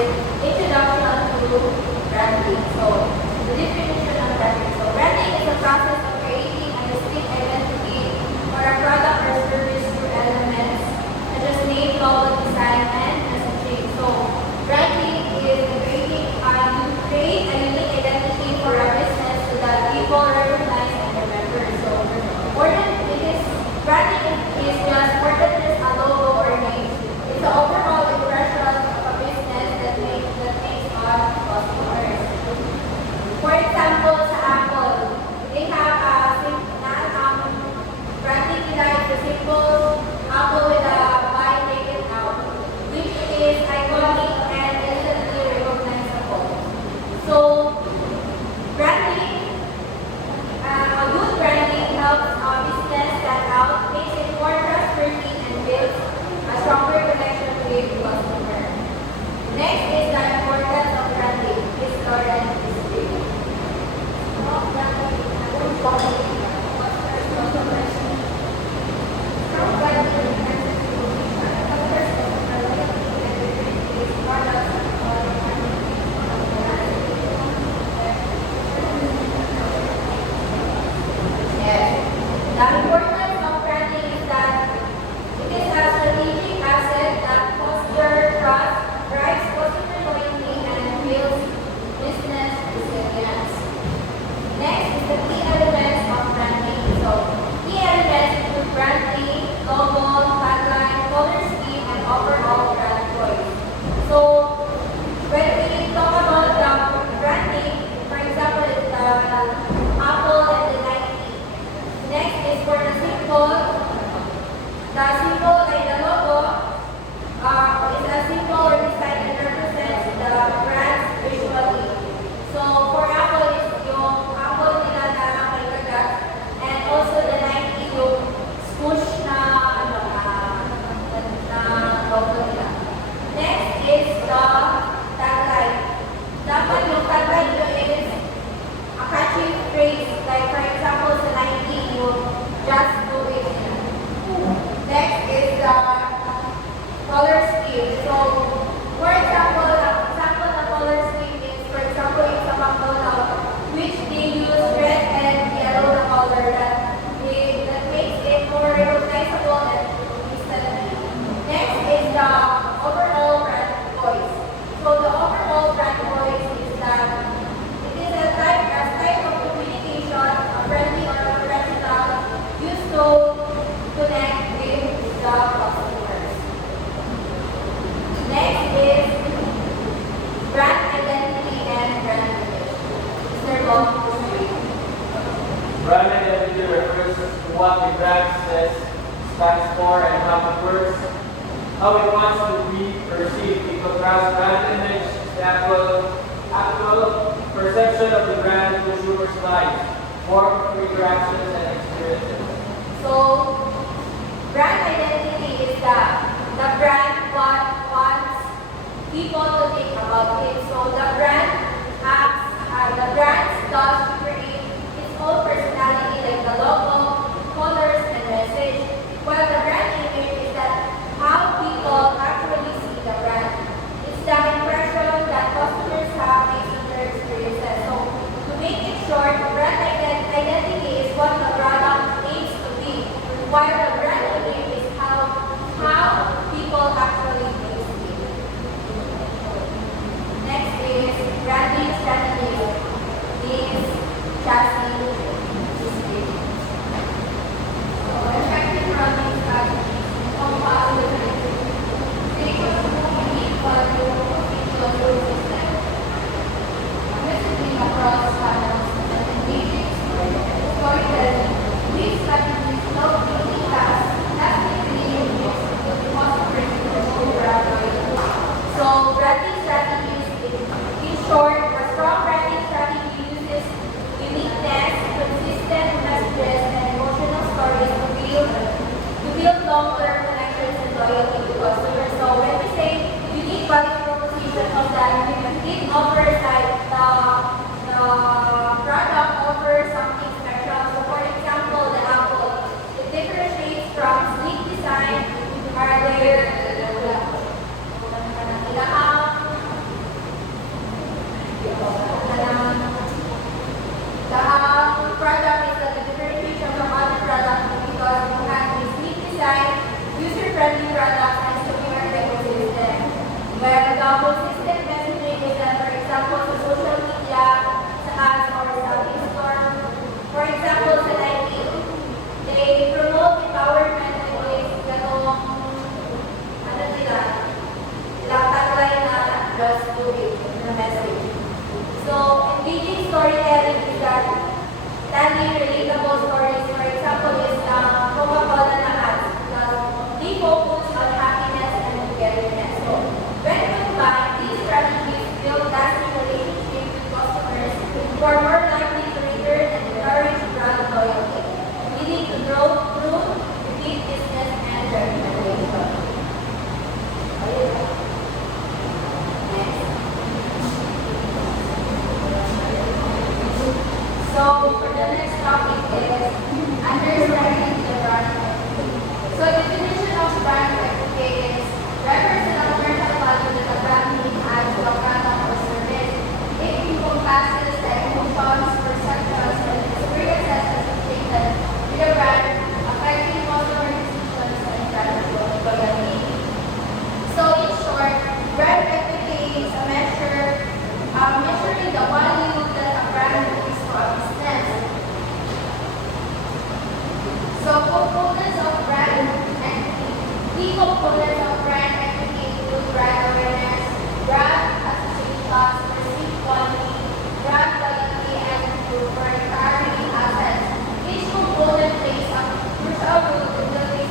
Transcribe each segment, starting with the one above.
is introduction to branding. So, the definition of branding. So, branding is a process of creating a distinct identity for a product or service through elements such as name, logo, design, and messaging. So, branding is creating you create a unique identity for a business so that people recognize and remember. So, more than it is branding is just more than just a logo or name. It's the overall impression of a business that makes us customers. For example, sa Apple, they have a branding nila is the simple apple with a buy taken out, which is iconic and instantly recognizable. So, branding, a good branding helps a business stand out, makes it more trustworthy, and builds a stronger connection with customer. Next is the importance of branding. Is Lauren history. The importance of branding is that it is a strategic asset that fosters trust, drives customer loyalty, and builds business resilience. Next is the key elements of branding. So, key elements include branding, logo, tagline, color scheme, and overall brand choice. So, when we talk about the branding, for example, it's the Apple and the Nike. Next is for the symbol. The symbol like the logo is a symbol or design that represents the brand visually. So for Apple, it's yung Apple nila na may kagat, and also the Nike yung swoosh na logo nila. Next is the tagline. Dapat yung tagline nyo is a catchy phrase, like for example sa Nike, yung just do it. Next is the color scheme. So, for example, the color scheme is, for example, in sa McDonald's, which they use red and yellow color that makes it more recognizable and instantly. Next is the overall brand voice. So, the overall brand voice is that it is a type of communication, a friendly or professional, used to connect with the customers. Next is brand identity and brand image. Mr. Long, Brand identity refers to what the brand says, stands for, and how it works, how it wants to be perceived. In contrast, brand image is the actual perception of the brand in consumers' lives, form through interactions and experiences. so brand identity is the brand wants people to think about it. So the brand does create its own personality, like the logo, colors, and message. While the brand image is that how people actually see the brand. It's the impression that customers have based on their experiences. So to make it short, brand identity is what the product aims to be, while the brand image is how people actually use it. Next is branding strategy. Is chassis system. So effective branding strategy encompasses creation of unique value visual system, messaging across channels, and engaging storytelling. These strategies help unique tasks as they create with customer interaction. So branding strategies, in short, a strong branding strategy uses uniqueness, consistent messages, and emotional stories to build long-term connections and loyalty to customers. So when we say unique value proposition of that, it offers like the product offers something special. So for example, the Apple, it differentiates from sleek design, hardware, us do it in the message. So, engaging storytelling is that telling relatable stories. For example, is the Coca-Cola na ads. Because they focus on happiness and togetherness. So, when combined, these strategies build lasting relationships with customers who are more likely to return and encourage brand loyalty, leading to growth through repeat business and recommendation. Next. So, for the next topic is understanding the brand equity. So, the definition of brand equity is represent a commercial value that a brand name adds to a product or service. It encompasses the emotions, perceptions, and experiences associated with a brand, affecting customer decisions and brand loyalty. So, in short, brand equity is a measure measuring the value that a brand brings to a business. So, components of brand equity. Key components of brand equity include brand awareness, brand association, perceived quality, brand loyalty, and proprietary assets. Each component plays a crucial role in building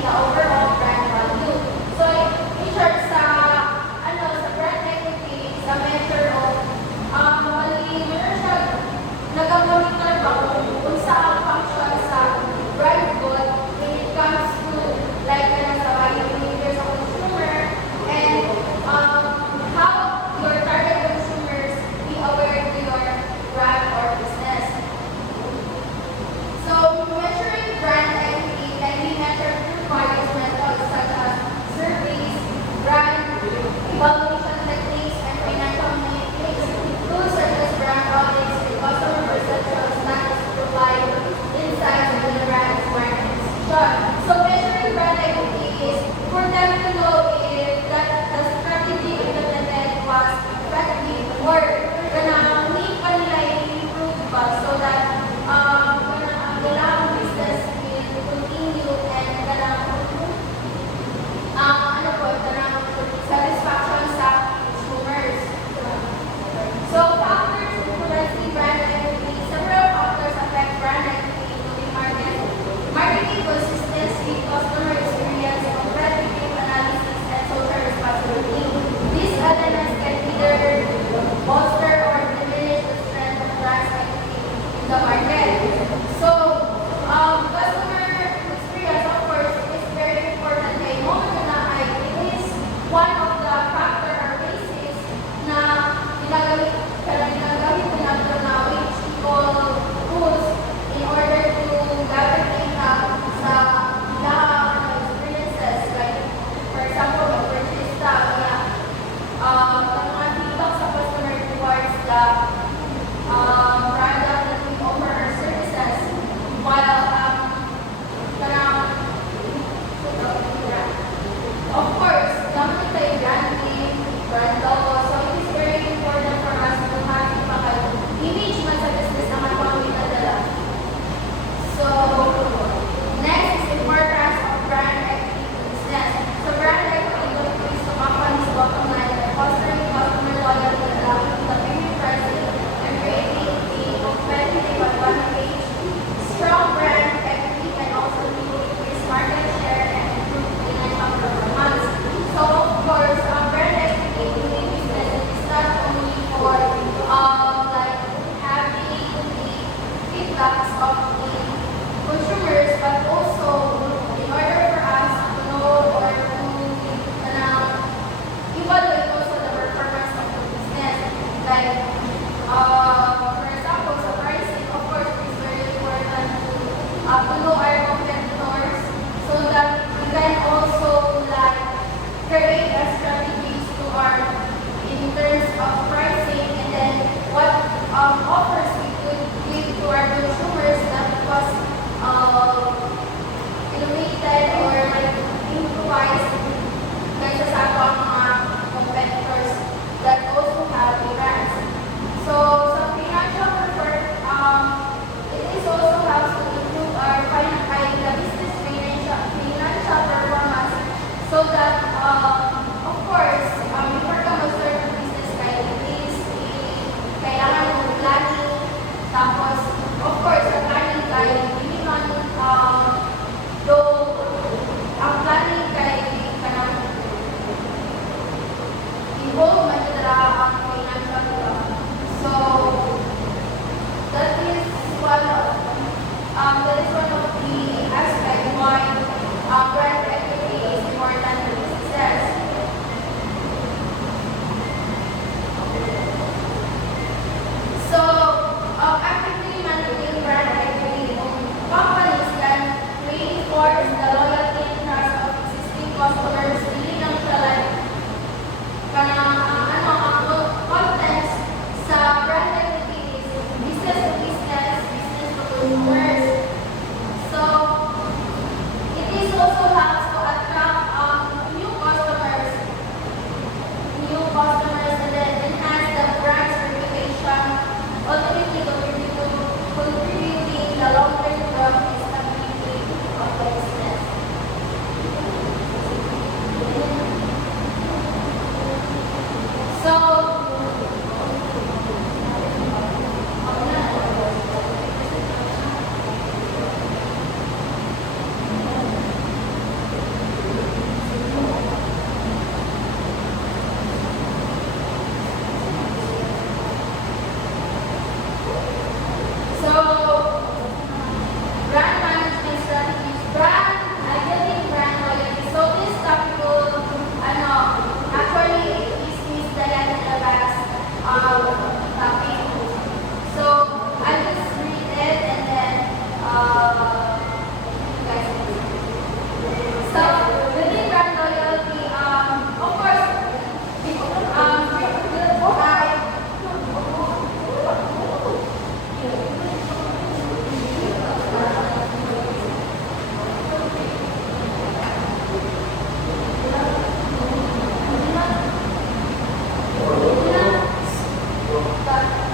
the overall brand value. So, in short, sa brand equity is a measure of meron siya nagamonitor ba kung sa ang function sa brand good when it comes to like sa buying behavior sa consumer and how your target consumers be aware to your brand or business. So, measuring brand equity can be measured through various methods such as surveys, brand evaluation techniques, and financial metrics. Tools such as brand audits and customer perception studies provide insights into the brand's market position. So, measuring brand equity is for them to know if that the strategy implemented was effective or need pa nila i-improve ba so that kailangan business will continue and kailangan satisfaction sa consumers. So, factors influencing brand equity. Several factors affect brand equity, including marketing consistency, customer experience, competitive analysis, and social responsibility. These elements can either bolster or diminish the strength of brand equity in the market. So, customer experience, of course, is very important. Kaya mo it is one of the factor or basis na ginagamit natin na which people use in order to gather data sa experiences. Like, for example, purchase mga feedback sa customer towards the product that we offer our services. While of course, gamit tayo brand name, brand logo. So, it is very important for us to have image man sa business na matawag pinadala. So, next is importance of brand equity to business. So, brand equity contributes to company's bottom line by fostering customer loyalty, adapting to the premium pricing, and creating a competitive advantage. Strong brand equity can also lead to increased market share and improve financial performance. So, of course, brand equity in business is not only for like having the feedbacks of the consumers, but also in order for us to know or to evaluate also the performance of the business. Like, for example, sa pricing, of course, it's very important to know our competitors so that we can also like create a strategies to our in terms of pricing and then what offers we could give to our consumers that was innovated or like improvised kaysa sa mga competitors that also have a brands. But